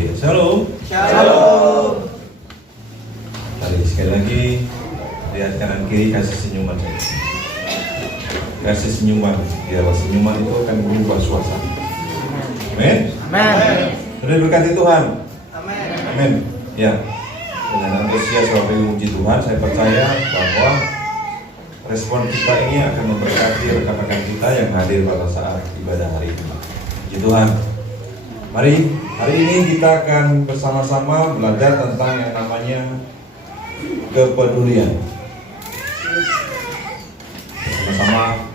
Haleluya. Shalom. Shalom. Mari sekali lagi lihat kanan kiri, kasih senyuman saja. Kasih senyuman. Biarlah senyuman itu akan berubah suasana. Amin. Amin. Sudah diberkati Tuhan. Amin. Amin. Ya. Dengan antusias sampai memuji Tuhan, saya percaya bahwa respon kita ini akan memberkati rekan-rekan kita yang hadir pada saat ibadah hari ini. Puji Tuhan. Mari, hari ini kita akan bersama-sama belajar tentang yang namanya kepedulian. Bersama-sama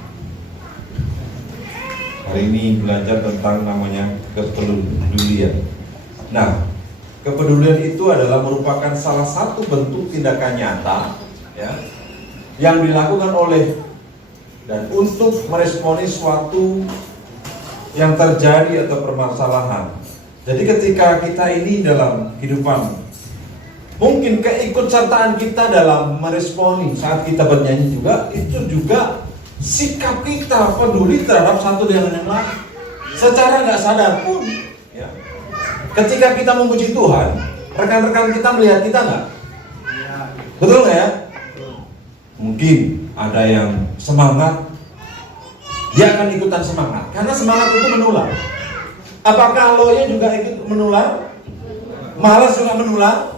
hari ini belajar tentang namanya kepedulian. Nah, kepedulian itu adalah merupakan salah satu bentuk tindakan nyata, ya, yang dilakukan oleh dan untuk meresponi suatu yang terjadi atau permasalahan. Jadi ketika kita ini dalam kehidupan, mungkin keikutsertaan kita dalam meresponi saat kita bernyanyi juga, itu juga sikap kita peduli terhadap satu dengan yang lain. Secara nggak sadar pun, ya. Ketika kita memuji Tuhan, rekan-rekan kita melihat kita nggak? Betul nggak ya? Mungkin ada yang semangat, dia akan ikutan semangat, karena semangat itu menular. Apakah loya juga ikut menular? Malas juga menular?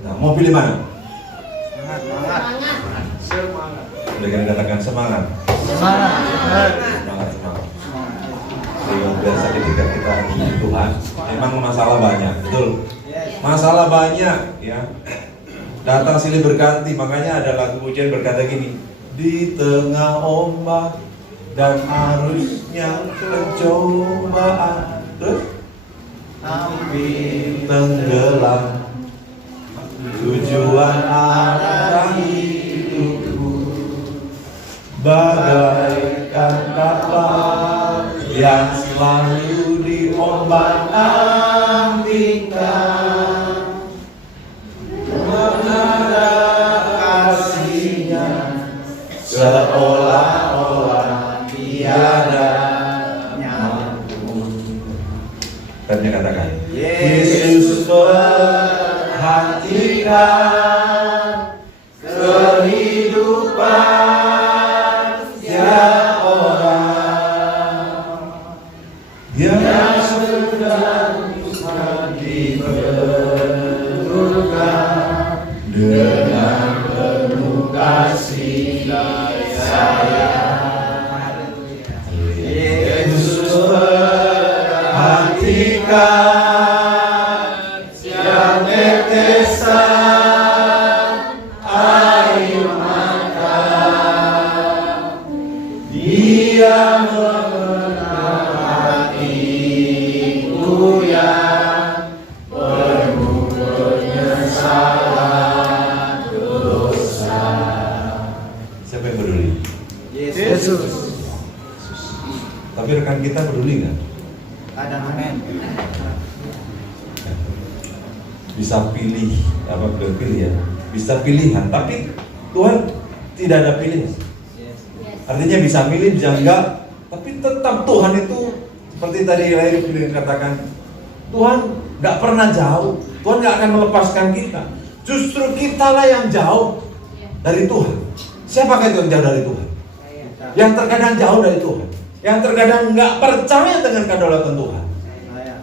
Nah, mau pilih mana? Semangat. Mereka dikatakan semangat. Semangat. Semangat. Yang biasa ketika kita memuji Tuhan, memang masalah banyak, betul? Masalah banyak, ya. Datang silih berganti, makanya ada lagu pujian berkata gini: di tengah ombak dan arusnya pencobaan, terus hampir tenggelam, tujuan arah hidupku bagaikan kapal yang selalu diombang-ambingkan, menara kasihnya seolah-olah tiada nyambung. Katanya katakan, Yesus perhatikan kehidupan setiap orang yang sedang dibetulkan dengan penuh kasih sayang. Yesus perhatikan setiap tetesan air mata. Dia mengenal hatiku yang penuh penyesalan dosa. Siapa yang peduli? Yesus. Tapi rekan kita peduli nggak? Kadang amin. Bisa pilih, apa belum pilih ya? Bisa pilihan, tapi Tuhan tidak ada pilihan. Artinya bisa pilih, bisa enggak, tapi tetap Tuhan itu seperti tadi Rai katakan, Tuhan nggak pernah jauh, Tuhan nggak akan melepaskan kita. Justru kitalah yang jauh dari Tuhan. Siapakah itu yang jauh dari Tuhan? Yang terkadang jauh dari Tuhan, yang terkadang nggak percaya dengan kedaulatan Tuhan.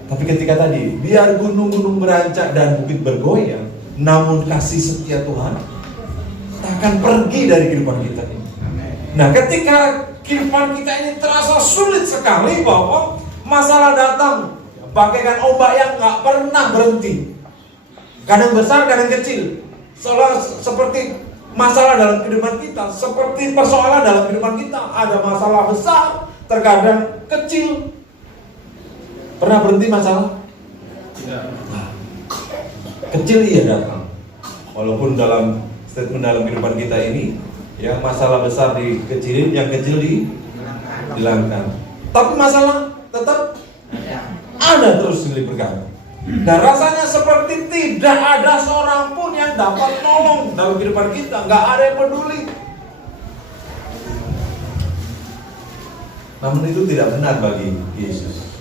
Tapi ketika tadi, biar gunung-gunung berancak dan bukit bergoyang, namun kasih setia Tuhan takkan pergi dari kehidupan kita ini. Nah, ketika kehidupan kita ini terasa sulit sekali bahwa masalah datang bagaikan ombak yang nggak pernah berhenti, kadang besar, kadang kecil, seolah seperti masalah dalam kehidupan kita, seperti persoalan dalam kehidupan kita. Ada masalah besar, terkadang kecil. Pernah berhenti masalah? Tidak. Nah, kecil iya datang. Walaupun dalam statement dalam kehidupan kita ini, ya masalah besar dikecilin, yang kecil dihilangkan. Tapi masalah tetap ada terus silih berganti. Dan rasanya seperti tidak ada seorang pun yang dapat nolong dalam kehidupan kita. Nggak ada yang peduli. Namun itu tidak benar bagi Yesus.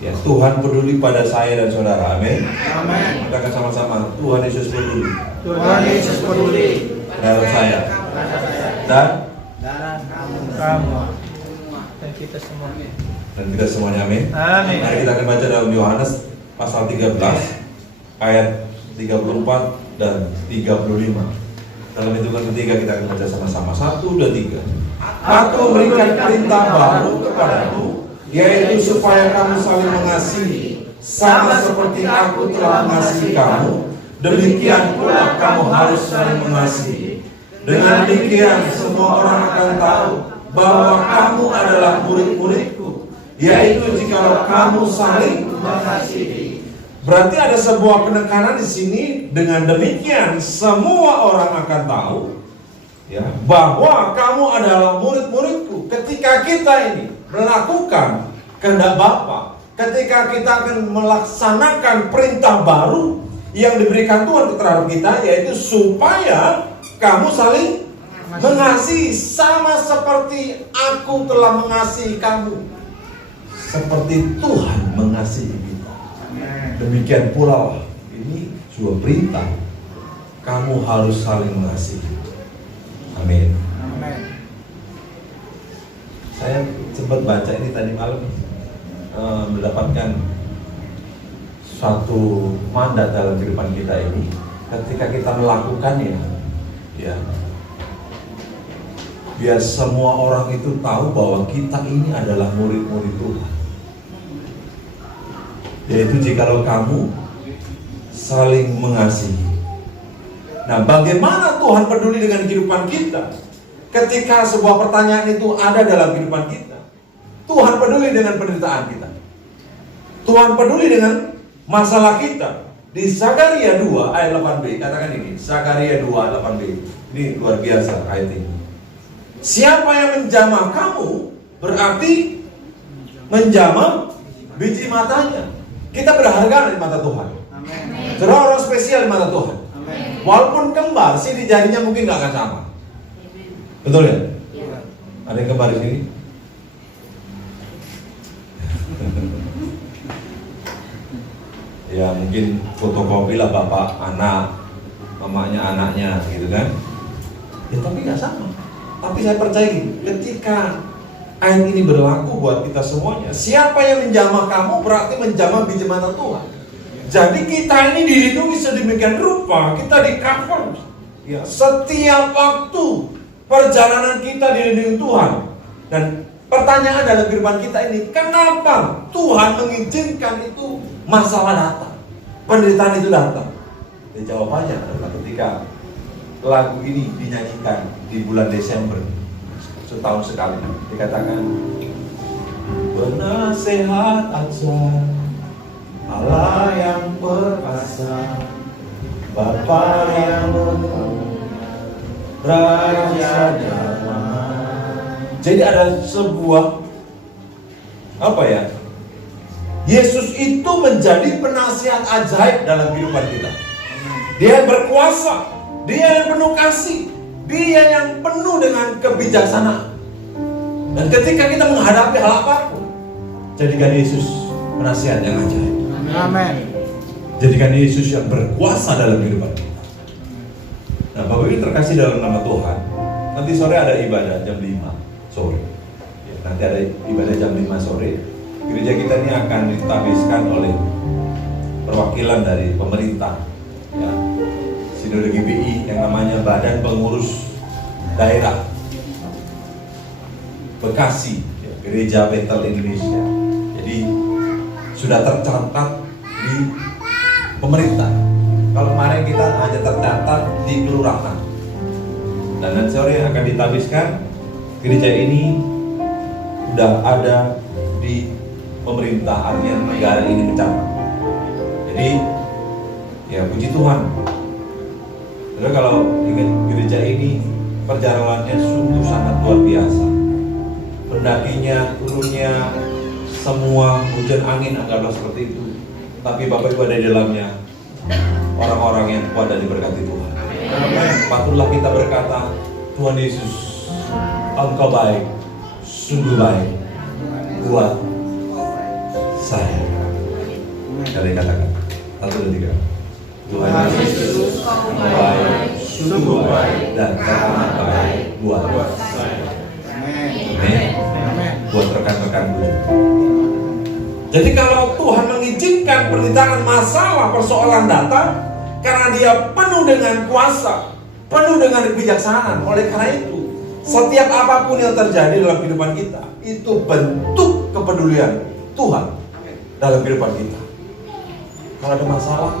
Ya, Tuhan peduli pada saya dan saudara. Amin. Amin. Kita akan sama-sama. Tuhan Yesus peduli Tuhan Yesus peduli terhadap saya terhadap saya dan dan kamu Dan kita semua. kita semuanya. Amin. Amin. Mari kita akan baca dalam Yohanes pasal 13 ayat 34 dan 35. Dalam hitungan ketiga kita akan baca sama-sama. 1, 2, 3. Aku memberikan perintah baru kepadamu, yaitu supaya kamu saling mengasihi, sama seperti aku telah mengasihi kamu. Demikian pula kamu harus saling mengasihi. Dengan demikian semua orang akan tahu bahwa kamu adalah murid-muridku, yaitu jikalau kamu saling mengasihi. Berarti ada sebuah penekanan di sini. Dengan demikian semua orang akan tahu, ya, bahwa kamu adalah murid-muridku. Ketika kita ini melakukan kehendak Bapa, ketika kita akan melaksanakan perintah baru yang diberikan Tuhan terhadap kita, yaitu supaya kamu saling mengasihi, sama seperti aku telah mengasihi kamu, seperti Tuhan mengasihi kita. Demikian pula ini sebuah perintah, kamu harus saling mengasihi. Amin. Amin. Saya sempat baca ini tadi malam, mendapatkan suatu mandat dalam kehidupan kita ini. Ketika kita melakukannya, ya, biar semua orang itu tahu bahwa kita ini adalah murid-murid Tuhan. Yaitu jikalau kamu saling mengasihi. Nah, bagaimana Tuhan peduli dengan kehidupan kita? Ketika sebuah pertanyaan itu ada dalam kehidupan kita, Tuhan peduli dengan penderitaan kita. Tuhan peduli dengan masalah kita. Di Zakaria 2 ayat 8b, katakan ini, Zakaria 2 ayat 8b. Ini luar biasa ayat ini. Siapa yang menjamah kamu, berarti menjamah biji matanya. Kita berharga di mata Tuhan. Amin. Saudara orang spesial di mata Tuhan. Amin. Walaupun kembar, sidik jarinya mungkin gak akan sama. Betul ya? Iya. Ada yang kembar di sini? Ya mungkin fotokopi lah bapak anak, mamanya anaknya gitu kan. Ya tapi gak sama. Tapi saya percaya gini, ketika ayat ini berlaku buat kita semuanya, siapa yang menjamah kamu berarti menjamah biji mata Tuhan. Jadi kita ini dilindungi sedemikian rupa, kita di cover. Ya, setiap waktu perjalanan kita dilindungi Tuhan. Dan pertanyaan dalam kehidupan kita ini, kenapa Tuhan mengizinkan itu masalah datang, penderitaan itu datang? Ya, jawabannya adalah ketika lagu ini dinyanyikan di bulan Desember setahun sekali, dikatakan penasehat ajaib, Allah yang perkasa, Bapa yang Raja damai. Jadi ada sebuah apa ya? Yesus itu menjadi penasihat ajaib dalam kehidupan kita. Dia yang berkuasa, dia yang penuh kasih, dia yang penuh dengan kebijaksanaan. Dan ketika kita menghadapi hal apapun, jadikan Yesus penasihat yang ajaib. Amin. Jadikan Yesus yang berkuasa dalam kehidupan kita. Nah, Bapak Ibu terkasih dalam nama Tuhan. Nanti sore ada ibadah jam 5 sore. Ya, nanti ada ibadah jam 5 sore. Gereja kita ini akan ditabiskan oleh perwakilan dari pemerintah, ya, Sinode GBI yang namanya Badan Pengurus Daerah Bekasi, ya, Gereja Betel Indonesia. Jadi sudah tercatat di pemerintah. Kalau kemarin kita hanya tercatat di kelurahan. Dan nanti sore akan ditabiskan, gereja ini sudah ada di pemerintah, artinya negara ini mencatat. Jadi ya puji Tuhan. Jadi kalau ingat gereja ini perjalanannya sungguh sangat luar biasa. Pendakinya, turunnya, semua hujan angin anggaplah seperti itu. Tapi Bapak Ibu ada di dalamnya orang-orang yang kuat dan diberkati Tuhan. Patutlah kita berkata, Tuhan Yesus, Engkau baik, sungguh baik buat saya. Kalian katakan 1, 2, 3. Tuhan Yesus, baik, sungguh baik dan amat baik buat saya. Amin. Buat rekan-rekanku. Jadi kalau Tuhan mengizinkan perintangan masalah persoalan datang, karena Dia penuh dengan kuasa, penuh dengan kebijaksanaan. Oleh karena itu, setiap apapun yang terjadi dalam kehidupan kita, itu bentuk kepedulian Tuhan dalam kehidupan kita. Kalau ada masalah,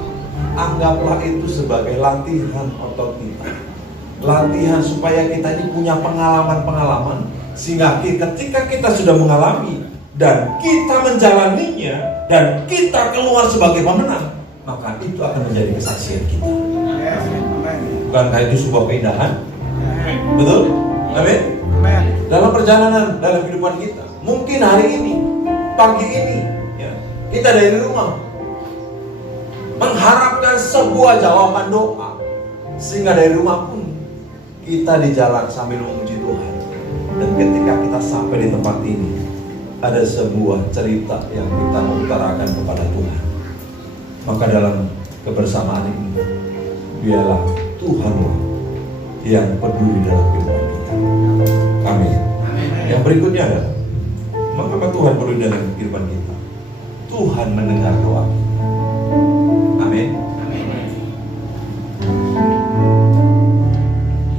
anggaplah itu sebagai latihan otot kita. Latihan supaya kita ini punya pengalaman-pengalaman, sehingga ketika kita sudah mengalami dan kita menjalaninya dan kita keluar sebagai pemenang, maka itu akan menjadi kesaksian kita. Bukankah itu sebuah keindahan? Betul? Amin? Dalam perjalanan, dalam kehidupan kita, mungkin hari ini, pagi ini, ya, kita dari rumah mengharapkan sebuah jawaban doa, sehingga dari rumah pun kita di jalan sambil memuji Tuhan. Dan ketika kita sampai di tempat ini, ada sebuah cerita yang kita mengutarakan kepada Tuhan. Maka dalam kebersamaan ini, biarlah Tuhanlah yang peduli dalam kehidupan kita. Amin. Yang berikutnya adalah, mengapa Tuhan peduli dalam kehidupan kita? Tuhan mendengar doa kita. Amin.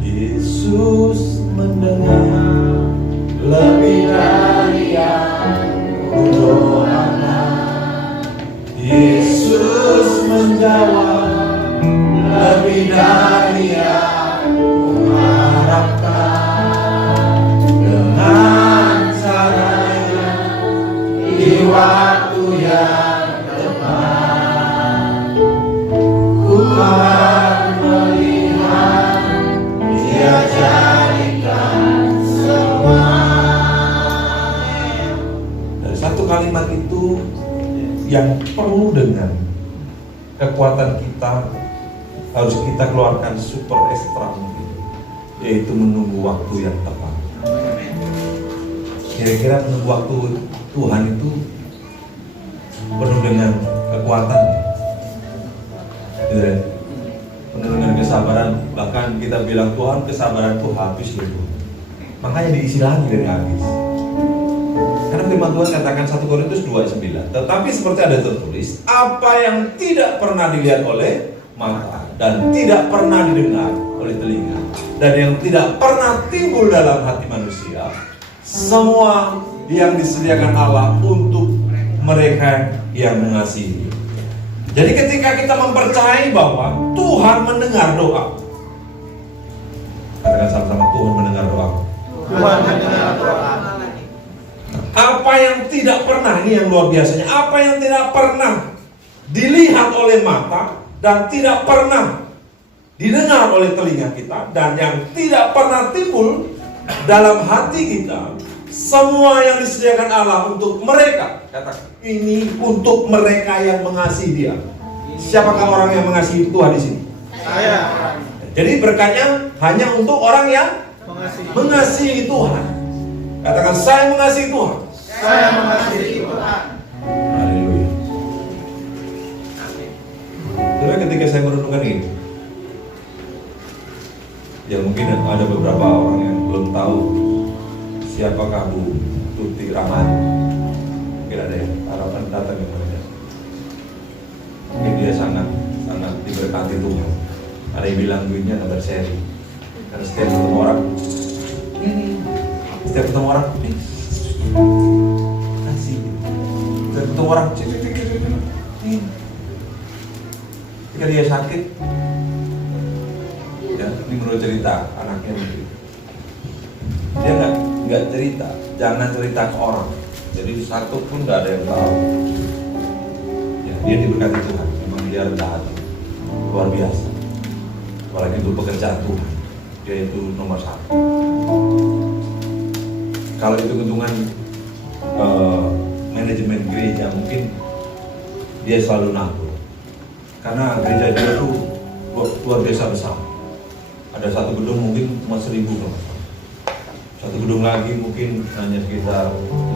Yesus mendengar lebih dari yang kudoakan. Yesus menjawab lebih dari yang kuharapkan. Dengan caranya di waktu yang tepat, ku akan melihat Dia jadikan semua. Dari satu kalimat itu yang perlu dengan kekuatan kita, harus kita keluarkan super ekstra mungkin, yaitu menunggu waktu yang tepat. Kira-kira menunggu waktu Tuhan itu penuh dengan kekuatan, ya? Penuh dengan kesabaran. Bahkan kita bilang Tuhan, kesabaranku habis dulu. Makanya diisi lagi dari habis. Karena firman Tuhan katakan 1 Korintus 2:9. Tetapi seperti ada tertulis, apa yang tidak pernah dilihat oleh mata dan tidak pernah didengar oleh telinga dan yang tidak pernah timbul dalam hati manusia, semua yang disediakan Allah untuk mereka yang mengasihi. Jadi ketika kita mempercayai bahwa Tuhan mendengar doa, katakan sama-sama, Tuhan mendengar doa. Tuhan mendengar doa. Apa yang tidak pernah, ini yang luar biasanya, apa yang tidak pernah dilihat oleh mata dan tidak pernah didengar oleh telinga kita dan yang tidak pernah timbul dalam hati kita, semua yang disediakan Allah untuk mereka. Katakan, ini untuk mereka yang mengasihi Dia. Siapakah orang yang mengasihi Tuhan di sini? Saya. Jadi berkatnya hanya untuk orang yang mengasihi Tuhan. Katakan, saya mengasihi Tuhan. Saya mengasihi Tuhan. Haleluya. Tapi ketika saya merenungkan ini, ya mungkin ada beberapa orang yang belum tahu siapakah Bu Tuti Rahmani. Mungkin ada yang harapan datang yang mereka. Mungkin dia sangat diberkati Tuhan. Ada yang bilang duitnya nggak berseri. Karena setiap ketemu orang, setiap ketemu orang, kasih. Setiap ketemu orang, ketika dia sakit, ya ini menurut cerita anaknya mungkin. Dia nggak cerita, jangan cerita ke orang. Jadi satu pun nggak ada yang tahu. Ya, dia diberkati Tuhan, memang dia rendah hati, luar biasa. Apalagi untuk pekerjaan Tuhan, dia itu nomor 1. Kalau itu hitungan manajemen gereja, mungkin dia selalu nabung. Karena gereja dia itu luar biasa besar. Ada satu gedung mungkin cuma 1.000 kalau satu gedung lagi mungkin hanya sekitar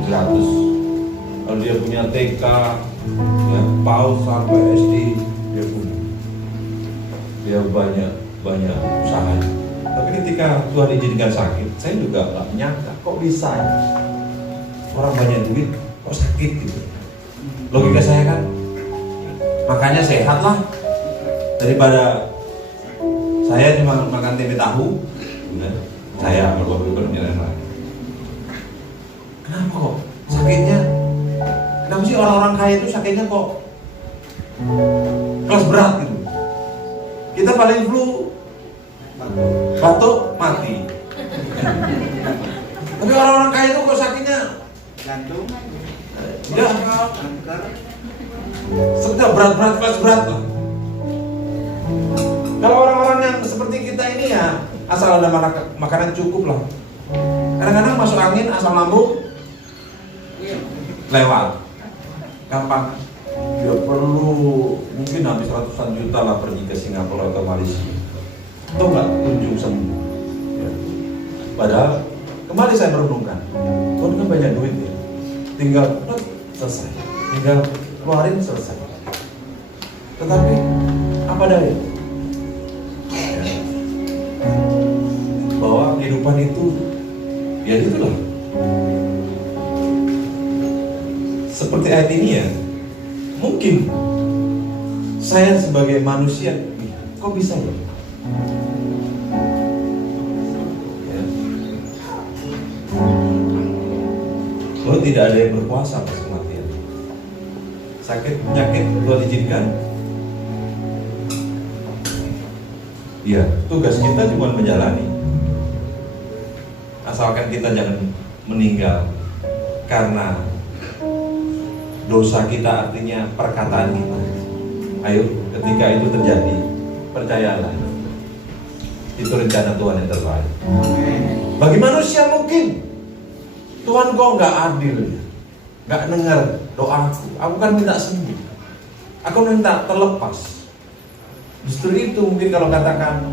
700. Kalau dia punya TK, ya, PAUD sampai SD, dia punya. Dia banyak usaha. Tapi ketika Tuhan izinkan sakit, saya juga nggak menyangka, kok bisa ya? Orang banyak duit, kok sakit gitu. Logika saya kan, makanya sehat lah daripada saya cuma makan tempe tahu. Saya kalau berpikir lain. Kenapa kok sakitnya? Kenapa sih orang-orang kaya itu sakitnya kok kelas berat gitu? Kita paling flu, batuk, mati. Tapi orang-orang kaya itu kok sakitnya Jantung. ya Kanker. sedang berat-berat, kelas berat lah. Kalau orang-orang yang seperti kita ini ya asal ada makanan cukup lah. Kadang-kadang masuk angin asal lambung lewat gampang. Dia perlu mungkin habis ratusan juta lah pergi ke Singapura atau Malaysia, atau nggak kunjung sembuh ya. Padahal kembali saya merenungkan, Tuhan kan banyak duit ya, tinggal selesai, tinggal keluarin selesai. Tetapi apa daya ya, bahwa kehidupan itu ya itulah seperti ayat ini ya. Mungkin saya sebagai manusia, kok bisa ya? Oh, tidak ada yang berkuasa atas kematian. Sakit, penyakit Tuhan izinkan. Ya, tugas kita cuma menjalani. Asalkan kita jangan meninggal karena dosa kita, artinya perkataan kita. Ayo, ketika itu terjadi, percayalah, itu rencana Tuhan yang terbaik. Bagi manusia mungkin Tuhan kok nggak adil, nggak dengar doaku. Aku kan minta sembuh, aku minta terlepas. Justru itu mungkin kalau katakan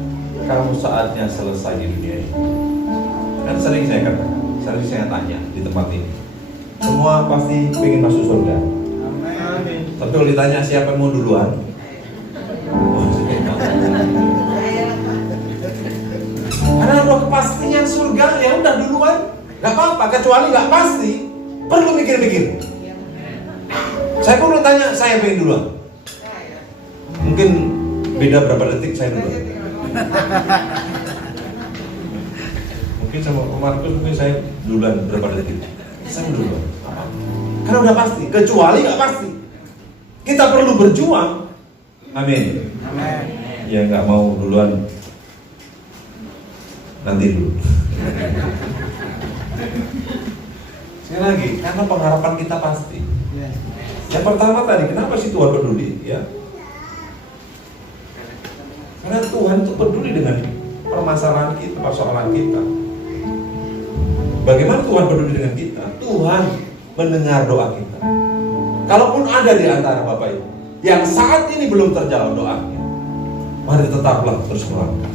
kamu saatnya selesai di dunia ini. Kan sering saya katakan, sering saya tanya di tempat ini. Semua pasti ingin masuk surga. Amin. Tapi kalau ditanya siapa yang mau duluan, karena udah kepastian surga, ya udah duluan, nggak apa-apa. Kecuali nggak pasti, perlu mikir-mikir. Saya pun tanya, saya pengen duluan. Mungkin beda berapa detik saya duluan. Mungkin sama Pak Markus, mungkin saya duluan berapa detik. Saya duluan. Karena udah pasti, kecuali nggak pasti. Kita perlu berjuang. Amin. Amin. Ya nggak mau duluan, nanti dulu. Sekali lagi, karena pengharapan kita pasti. Yang pertama tadi, kenapa sih Tuhan peduli? Ya, karena Tuhan itu peduli dengan permasalahan kita, persoalan kita. Bagaimana Tuhan peduli dengan kita? Tuhan mendengar doa kita. Kalaupun ada di antara Bapak Ibu yang saat ini belum terjawab doanya, mari tetaplah terus melangkah.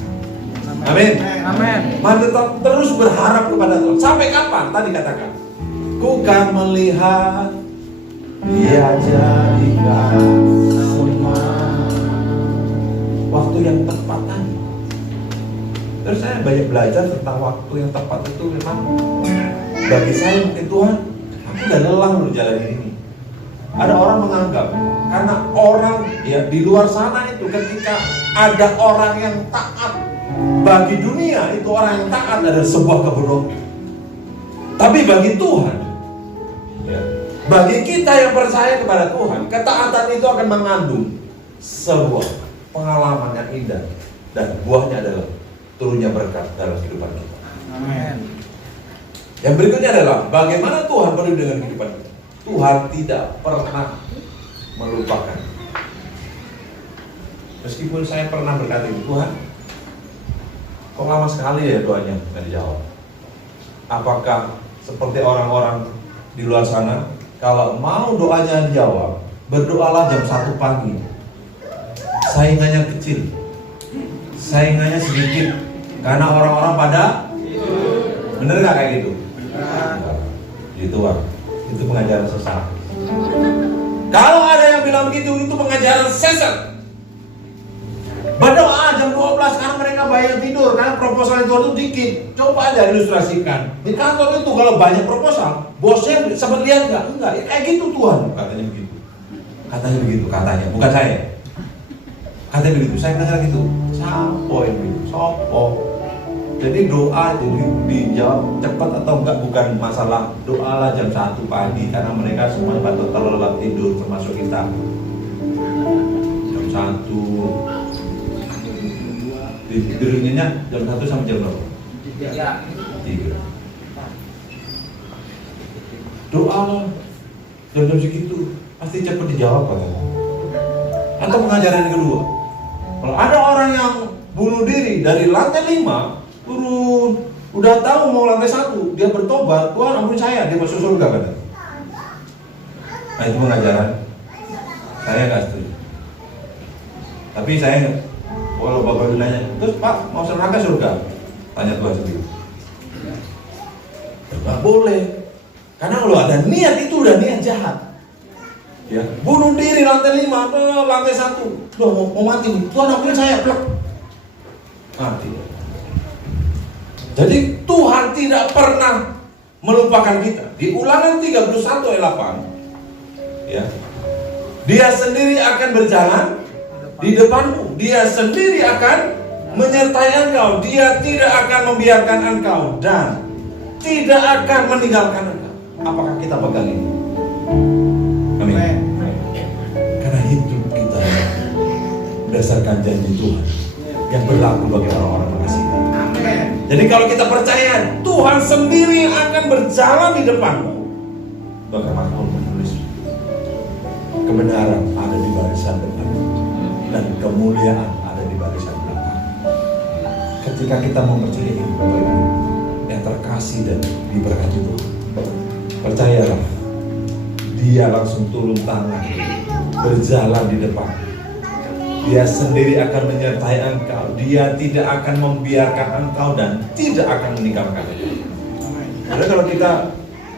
Amin. Amin. Mari tetap terus berharap kepada Tuhan. Sampai kapan? Tadi katakan, ku kan melihat Dia jadikan semua waktu yang tepat tadi. Terus saya banyak belajar tentang waktu yang tepat itu. Memang bagi saya mungkin Tuhan, aku udah lelah berjalan ini. Ada orang menganggap karena orang ya di luar sana itu ketika ada orang yang taat, bagi dunia itu orang yang taat adalah sebuah kebodohan. Tapi bagi Tuhan, ya, bagi kita yang percaya kepada Tuhan, ketaatan itu akan mengandung sebuah pengalaman yang indah dan buahnya adalah turunnya berkat dalam kehidupan kita. Amin. Yang berikutnya adalah bagaimana Tuhan peduli dengan kehidupan kita. Tuhan tidak pernah melupakan. Meskipun saya pernah berkata, Tuhan, kok lama sekali ya doanya nggak dijawab. Apakah seperti orang-orang di luar sana, kalau mau doanya dijawab, berdoalah jam 1 pagi. Saingannya kecil, saingannya sedikit, karena orang-orang pada bener nggak kayak gitu? Itu Pak, itu pengajaran sesat. Kalau ada yang bilang begitu, itu pengajaran sesat. Berdoa jam 12, sekarang mereka banyak tidur karena proposal itu dikit. Coba aja ilustrasikan. Di kantor itu kalau banyak proposal, bosnya sempat lihat nggak? Enggak, ya kayak gitu Tuhan. Katanya begitu. Katanya begitu, katanya. Bukan saya. Katanya begitu, saya dengar gitu. Sampo ini, sopo. Jadi doa itu dijawab cepat atau enggak bukan masalah. Doalah jam 1 pagi karena mereka semua pada terlelap tidur termasuk kita. Jam 1 tidurnya jam 1 sampai jam berapa? 3. Doalah jam-jam segitu pasti cepat dijawab katanya. Atau pengajaran yang kedua, kalau ada orang yang bunuh diri dari lantai 5 turun, udah tahu mau lantai 1, dia bertobat, Tuhan ampuni saya, dia masuk surga katanya. Nah itu pengajaran. Saya nggak setuju. Tapi saya, kalau Bapak ditanya, terus Pak mau neraka surga? Tanya Tuhan sendiri. Nggak boleh, karena kalau ada niat itu udah niat jahat. Ya, bunuh diri lantai 5, lantai 1, udah mau mati nih, Tuhan ampuni saya, plak, mati. Jadi Tuhan tidak pernah melupakan kita. Di Ulangan 31 ayat 8, ya, Dia sendiri akan berjalan di depanmu. Dia sendiri akan menyertai engkau. Dia tidak akan membiarkan engkau dan tidak akan meninggalkan engkau. Apakah kita pegang ini? Amin. Karena hidup kita berdasarkan janji Tuhan yang berlaku bagi orang-orang mengasihi. Jadi kalau kita percaya Tuhan sendiri akan berjalan di depanmu, bahkan Mazmur menulis kebenaran ada di barisan depan dan kemuliaan ada di barisan belakang. Ketika kita mempercayai ini, Bapak Ibu yang terkasih dan diberkati Tuhan, percayalah Dia langsung turun tangan, berjalan di depan. Dia sendiri akan menyertai engkau. Dia tidak akan membiarkan engkau dan tidak akan meninggalkan engkau. Karena kalau kita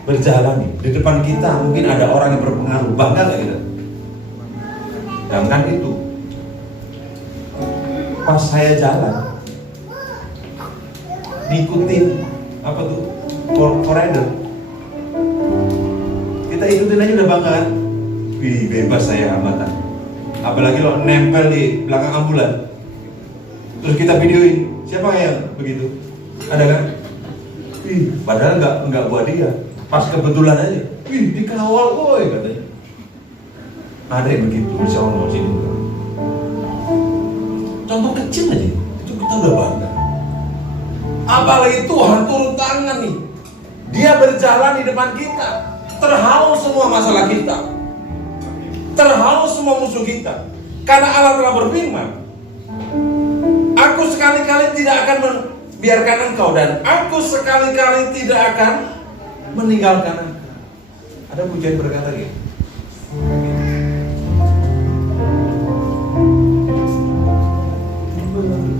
berjalan nih, di depan kita mungkin ada orang yang berpengaruh, bangga gak kita? Jangan itu. Pas saya jalan, ngikutin apa tuh? Koridor. Kita ikutin aja udah bangga kan? Wih, bebas saya hambatan. Apalagi lo nempel di belakang ambulan, terus kita videoin, siapa yang begitu? Ada kan? Ih, padahal nggak buat dia, pas kebetulan aja. Ih, dikawal boy katanya. Ada yang begitu di sono sini. Contoh kecil aja, itu kita udah bangga. Apalagi Tuhan turun tangan nih, Dia berjalan di depan kita, terhalau semua masalah kita. Terhalau semua musuh kita. Karena Allah telah berfirman, Aku sekali-kali tidak akan membiarkan engkau dan Aku sekali-kali tidak akan meninggalkan engkau. Ada pujian berkata gitu.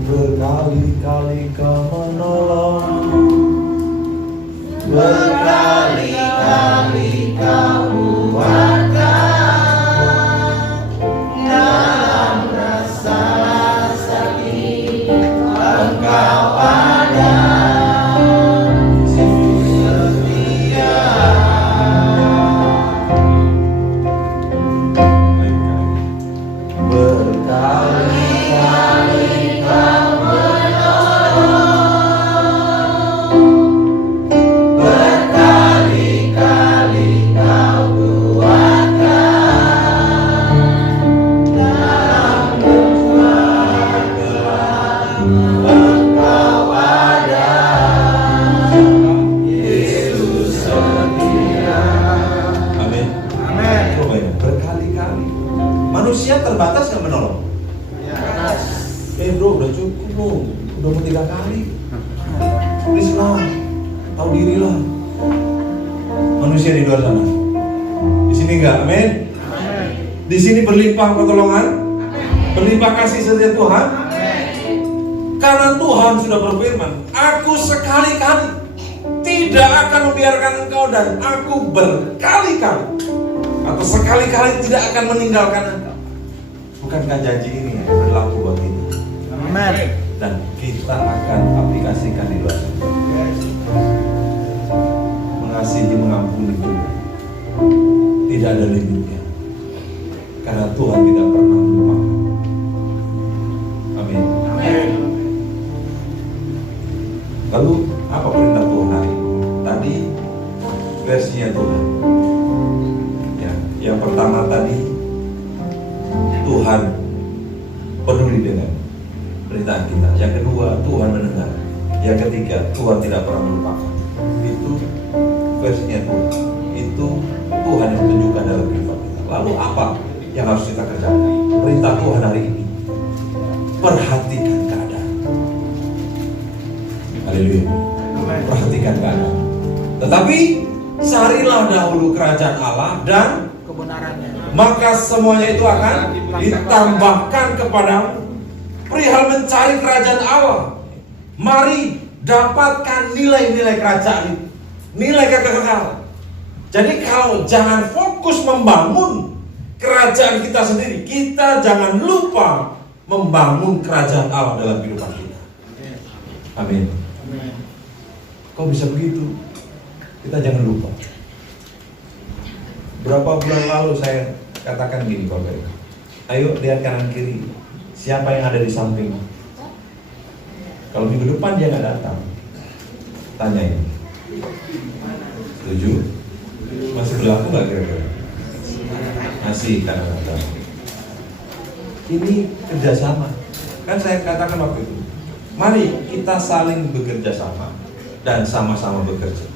Berkali-kali Kau menolong, berkali-kali Kau kuatkan. Engkau ada setia. Berkali-kali Kau menolong, berkali-kali Kau kuatkan. Dalam berjuang gelap Engkau ada, Yesus setia. Amin. Amin. Coba ya, berkali-kali. Manusia terbatas nggak menolong? Bro, udah cukup bro, udah mau 3 kali. Please lah, tahu diri lah. Manusia di luar sana. Di sini nggak, amin. Di sini berlimpah pertolongan, berlimpah kasih setia Tuhan. Karena Tuhan sudah berfirman, Aku sekali-kali tidak akan membiarkan engkau dan Aku berkali-kali. atau sekali-kali tidak akan meninggalkan engkau. Bukankah janji ini yang berlaku buat kita? Amin. Dan kita akan aplikasikan di luar sana. Mengasihi, mengampuni juga. Tidak ada limitnya. Karena Tuhan tidak pernah melupakan. Amin. Lalu apa perintah Tuhan hari ini? Tadi versinya Tuhan. Ya, yang pertama tadi Tuhan peduli dengan perintah kita. Yang kedua, Tuhan mendengar. Yang ketiga, Tuhan tidak pernah melupakan. Itu versinya Tuhan. Itu Tuhan yang tunjukkan dalam kehidupan kita. Lalu apa yang harus kita kerjakan? Perintah Tuhan hari ini, perhatikan keadaan. Haleluya. Perhatikan keadaan. Tetapi carilah dahulu kerajaan Allah dan Kebenarannya. maka semuanya itu akan ditambahkan kepadamu. Perihal mencari kerajaan Allah, mari dapatkan nilai-nilai kerajaan itu, nilai kekekalan. Jadi kalau jangan fokus membangun kerajaan kita sendiri, kita jangan lupa membangun kerajaan Allah dalam kehidupan kita. Amin. Kok bisa begitu? Kita jangan lupa. Berapa bulan lalu saya katakan gini, Bapak Ibu, ayo lihat kanan kiri, siapa yang ada di samping. Kalau minggu depan dia nggak datang, tanyain. Setuju? Masih berlaku nggak kira-kira? Masih kadang-kadang. Ini kerjasama. Kan saya katakan waktu itu, mari kita saling bekerja sama dan sama-sama bekerja.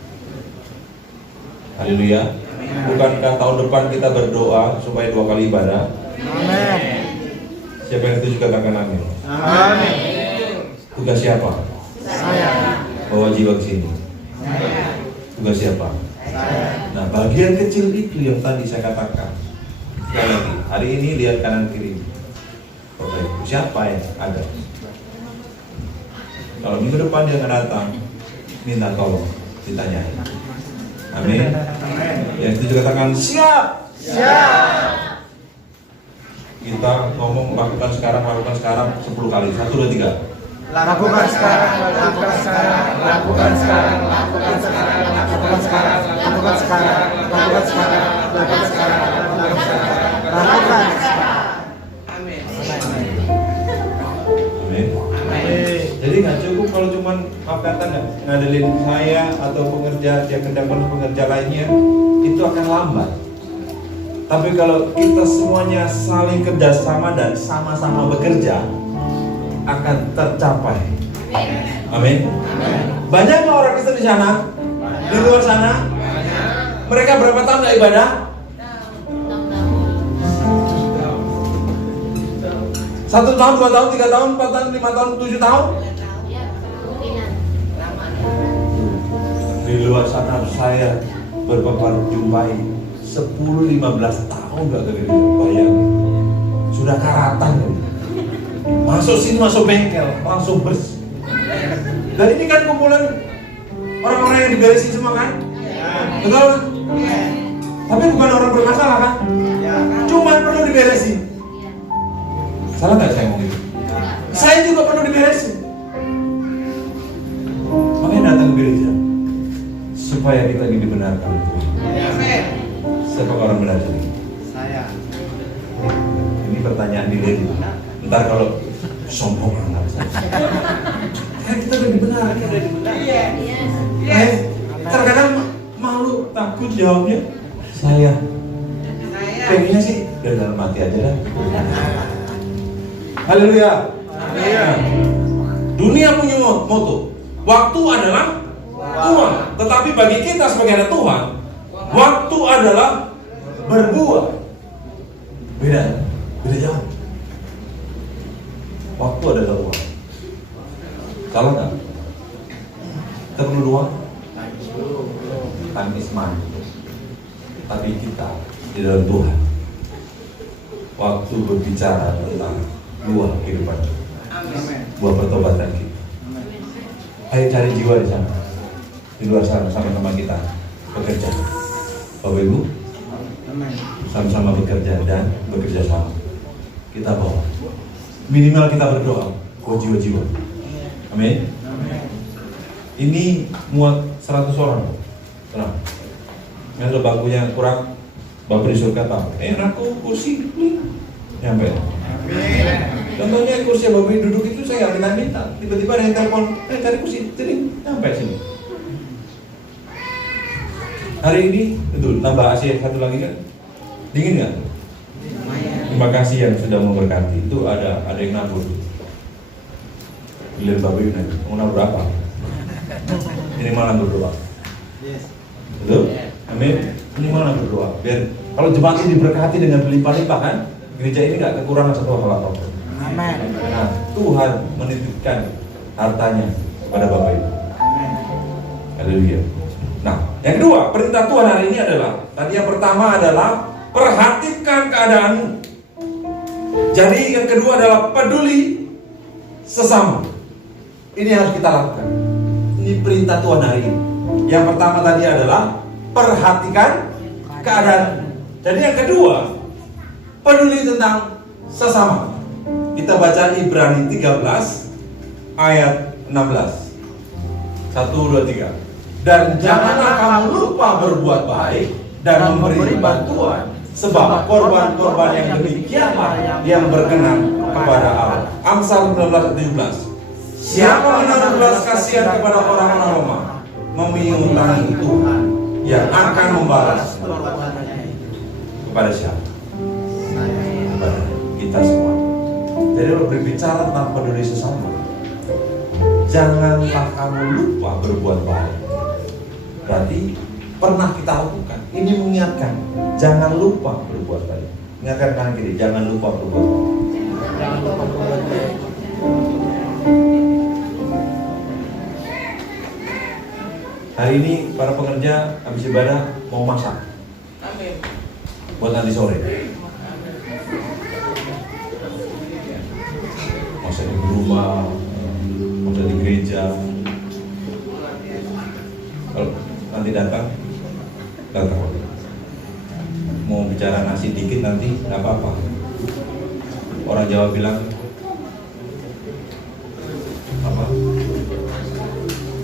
Haleluya. Bukankah tahun depan kita berdoa supaya 2 kali ibadah? Amin. Siapa yang setuju katakan amin. Amin. Tugas siapa? Saya. Bawa jiwa ke sini. Tugas siapa? Saya. Nah, bagian kecil itu yang tadi saya katakan. Sekali lagi, hari ini lihat kanan kiri. Bapak Ibu, siapa yang ada? Kalau minggu depan dia nggak datang, minta tolong, ditanyain. Amin. Yang setuju katakan siap. Siap. Kita ngomong lakukan sekarang 10 kali. 1, 2, 3. Lakukan sekarang, lakukan sekarang, lakukan sekarang, lakukan sekarang, lakukan sekarang, lakukan sekarang, lakukan sekarang, lakukan sekarang, lakukan sekarang, lakukan sekarang. Amin. Amin. Jadi nggak cukup kalau cuman kata ngadelin saya atau pekerja dia kerjakan pekerja lainnya, itu akan lambat. Tapi kalau kita semuanya saling kerjasama dan sama-sama bekerja, akan tercapai. Amin. Banyak nggak orang Kristen di sana? Di luar sana? Mereka berapa tahun nggak ibadah? 1 tahun, 2 tahun, 3 tahun, 4 tahun, 5 tahun, 7 tahun? Di luar sana saya jumpai 10-15 tahun gak ke bayang. Sudah karatan ya. Masuk sini, masuk bengkel, langsung bersih. Dan ini kan kumpulan orang-orang yang diberesin semua kan? Betul kan? Tapi bukan orang bermasalah kan? Cuma perlu diberesin. Salah nggak saya ngomong gitu? Saya juga perlu diberesin. Makanya datang ke gereja supaya kita dibenarkan Tuhan. Siapa orang benar ini? Saya. Ini pertanyaan di diri. Ntar kalau sombong anak saya. Kan kita udah dibenarkan. Iya. Terkadang malu, takut jawabnya. Saya. Pengennya sih dari dalam hati aja dah. Haleluya. Dunia punya moto. Waktu adalah Tuhan. Tetapi bagi kita sebagai anak Tuhan, waktu adalah berbuah. Beda jauh. Waktu adalah uang. Salah nggak? Kita perlu uang? Time is money. Tapi kita di dalam Tuhan, waktu berbicara tentang buah kehidupan, buah pertobatan kita. Ayo cari jiwa di sana, di luar sana sama-sama kita bekerja. Bapak Ibu, Amin. Sama-sama bekerja dan bekerja sama. Kita bawa. Minimal kita berdoa buat jiwa-jiwa. Amin. Amin. Ini muat 100 orang. Tenang. Kalau bangkunya kurang, Bapak di surga tahu. Aku kursi nyampe. Amin. Contohnya kursi yang Bapak duduk itu saya nggak minta. Tiba-tiba ada yang telepon, cari kursi, jadi nyampe sini. Hari ini, betul, nambah AC satu lagi kan? Dingin nggak? Terima kasih yang sudah memberkati. Itu ada yang nabur. Giliran Bapak Yuna, mau nabur apa? Ini malah berdoa. Yes. Betul? Amin. Ini malah berdoa. Biar kalau jemaat ini diberkati dengan berlimpah-limpah kan, gereja ini nggak kekurangan satu hal apapun. Amin. Nah, Tuhan menitipkan hartanya kepada Bapak Ibu. Haleluya. Nah, yang kedua, perintah Tuhan hari ini adalah, tadi yang pertama adalah perhatikan keadaanmu. Jadi yang kedua adalah peduli sesama. Ini harus kita lakukan. Ini perintah Tuhan hari ini. Yang pertama tadi adalah perhatikan keadaan. Jadi yang kedua, peduli tentang sesama. Kita baca Ibrani 13 ayat 16. 1, 2, 3. Dan janganlah kamu lupa berbuat baik dan memberi bantuan, sebab korban-korban yang demikianlah yang berkenan kepada Allah. Amsal 19:17. Siapa menaruh belas kasihan kepada orang-orang lemah, memihutang Tuhan yang akan membalas kepada siapa? Kepada kita semua. Jadi kalau berbicara tentang peduli sesama, janganlah kamu lupa berbuat baik. Berarti pernah kita lakukan. Ini mengingatkan, jangan lupa berbuat baik. Ingatkan kanan kiri, jangan lupa berbuat baik. Jangan lupa berbuat baik. Hari ini para pekerja habis ibadah mau masak. Amin. Buat nanti sore. Masak di rumah, masak di gereja. Kalau nanti datang. Mau bicara nasi dikit nanti nggak apa-apa. Orang Jawa bilang apa?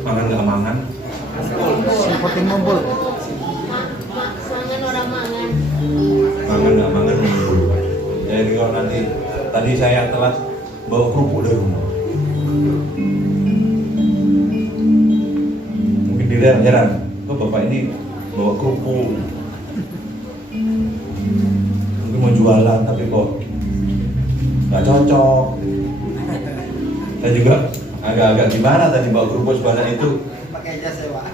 Mangan nggak mangan. Seperti mumpul. Mangan orang mangan. Mangan nggak mangan mumpul. Jadi kalau nanti tadi saya telat bawa kerupuk dari rumah. Mungkin dilihat kok bapak ini bawa kerupuk. Mungkin mau jualan tapi kok nggak cocok. Saya juga agak-agak gimana tadi bawa kerupuk sebanyak itu. Pakai jas ya, Pak.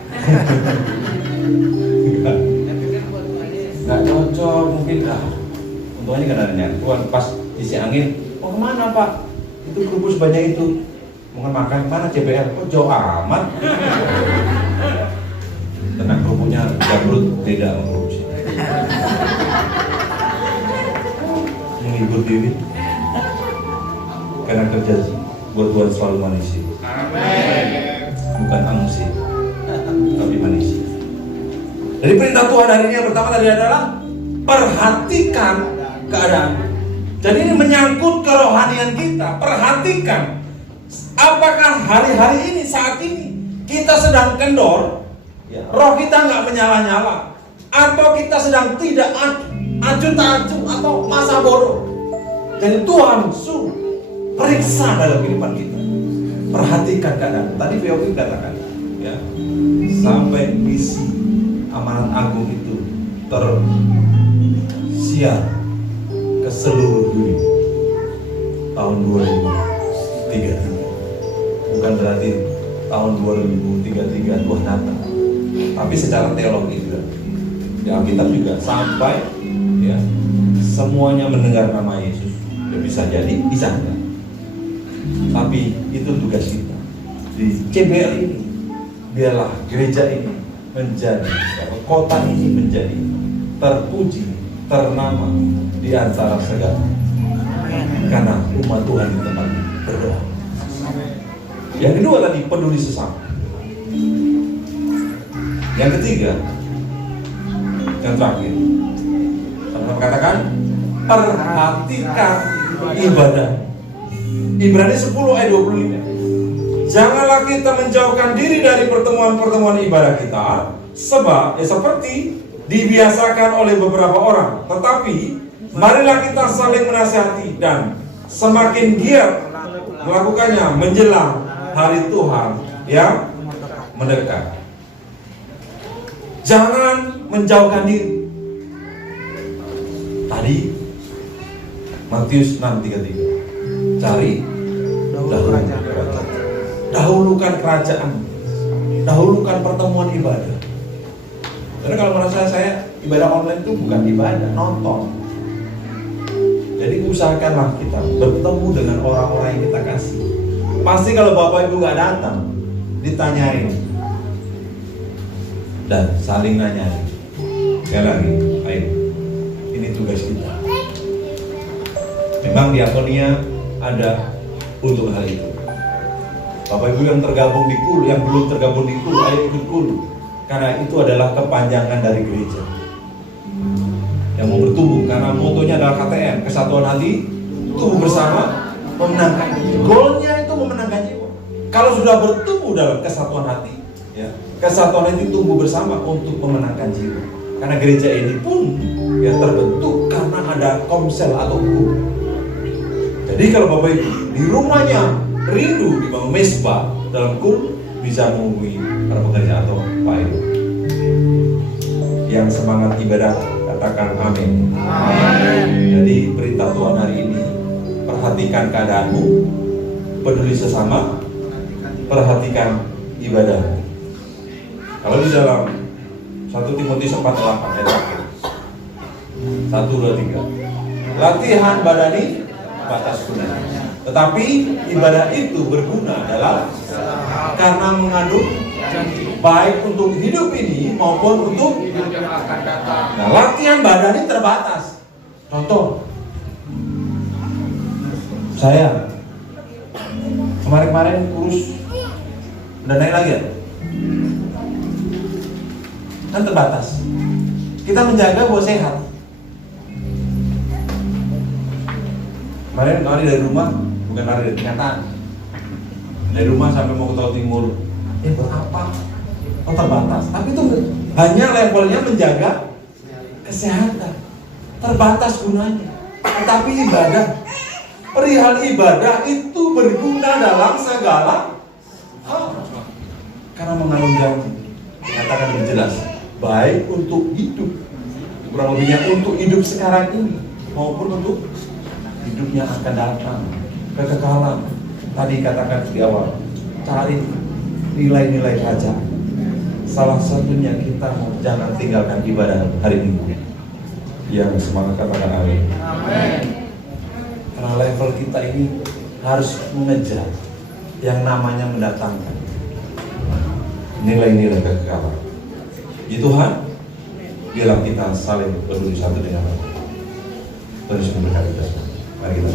Nggak cocok mungkin untungnya kan adanya Tuhan pas isi angin mau kemana Pak itu kerupuk sebanyak itu mau makan mana CBR kok jauh amat. Tenang kerupuknya jamrut beda sama kerupuk sini. Menghibur diri karena kerja buat Tuhan selalu manusia. Bukan manusia tapi manusia. Jadi perintah Tuhan hari ini yang pertama tadi adalah perhatikan keadaan. Jadi ini menyangkut kerohanian kita. Perhatikan apakah hari-hari ini saat ini kita sedang kendor, ya, roh kita nggak menyala-nyala, atau kita sedang tidak acuh-acuh atau masa bodoh. Jadi Tuhan suruh periksa dalam kehidupan kita. Perhatikan keadaan. Tadi VOP katakan, ya, sampai misi amanat agung itu tersiar ke seluruh dunia tahun 2003. Bukan berarti tahun 2033 Tuhan datang, tapi secara teologi juga di Alkitab juga sampai ya semuanya mendengar nama Yesus. Ya, bisa jadi, bisa enggak. Tapi itu tugas kita di CBL ini. Biarlah gereja ini menjadi, kota ini menjadi terpuji, ternama di antara segala, karena umat Tuhan di tempat berdoa. Yang kedua tadi peduli sesama. Yang ketiga, yang terakhir, Katakan, perhatikan ibadah. Ibrani 10 ayat 25. Janganlah kita menjauhkan diri dari pertemuan-pertemuan ibadah kita, sebab seperti dibiasakan oleh beberapa orang, tetapi marilah kita saling menasihati dan semakin giat melakukannya menjelang hari Tuhan yang mendekat. Jangan menjauhkan diri. Tadi Matius 6:33. Cari dahulukan kerajaan, dahulukan pertemuan ibadah. Karena kalau merasa saya ibadah online itu bukan ibadah, nonton. Jadi usahakanlah kita bertemu dengan orang-orang yang kita kasih. Pasti kalau Bapak Ibu gak datang, ditanyain dan saling nanyain. Sekali lagi, ayo, ini tugas kita. Memang diakonia ada untuk hal itu. Bapak Ibu yang tergabung di KUL, yang belum tergabung di KUL, ayo ikut KUL. Karena itu adalah kepanjangan dari gereja yang mau bertumbuh. Karena motonya adalah KTM, kesatuan hati, tumbuh bersama, memenangkan. Goalnya itu memenangkan jiwa. Kalau sudah bertumbuh dalam kesatuan hati, ya, kesatuan hati tumbuh bersama untuk memenangkan jiwa. Karena gereja ini pun ya terbentuk karena ada komsel atau KUL. Jadi kalau Bapak Ibu di rumahnya rindu dibangun mesbah dalam KUL, bisa menghubungi para pekerja atau Pak Ibu yang semangat ibadah. Katakan amin. Amin. Jadi perintah Tuhan hari ini, perhatikan keadaanmu, peduli sesama, perhatikan ibadah. Kalau di dalam 1 Timotius 4:8 ayat terakhir, 1, 2, 3. Latihan badani batas gunanya, tetapi ibadah itu berguna dalam karena mengandung baik untuk hidup ini maupun untuk hidup yang akan datang. Nah, latihan badani terbatas. Contoh, saya kemarin kurus, udah naik lagi ya? Kan terbatas. Kita menjaga buat sehat. Kemarin lari dari rumah, bukan lari dari kenyataan. Dari rumah sampai mau ke Tol Timur, buat apa? Oh, terbatas. Tapi itu hanya levelnya menjaga kesehatan. Terbatas gunanya. Tetapi ibadah, perihal ibadah itu berguna dalam segala hal. Karena mengandung janji. Katakan lebih jelas, baik untuk hidup, kurang lebihnya untuk hidup sekarang ini maupun untuk hidupnya akan datang, kekekalan. Tadi katakan di awal, cari nilai-nilai kerajaan. Salah satunya kita mau jangan tinggalkan ibadah hari Minggu. Yang semangat katakan amin. Amin. Karena level kita ini harus mengejar yang namanya mendatangkan nilai-nilai kekekalan. Ya Tuhan, biarlah kita saling peduli satu dengan lain. Terus memberkati kita. Mari kita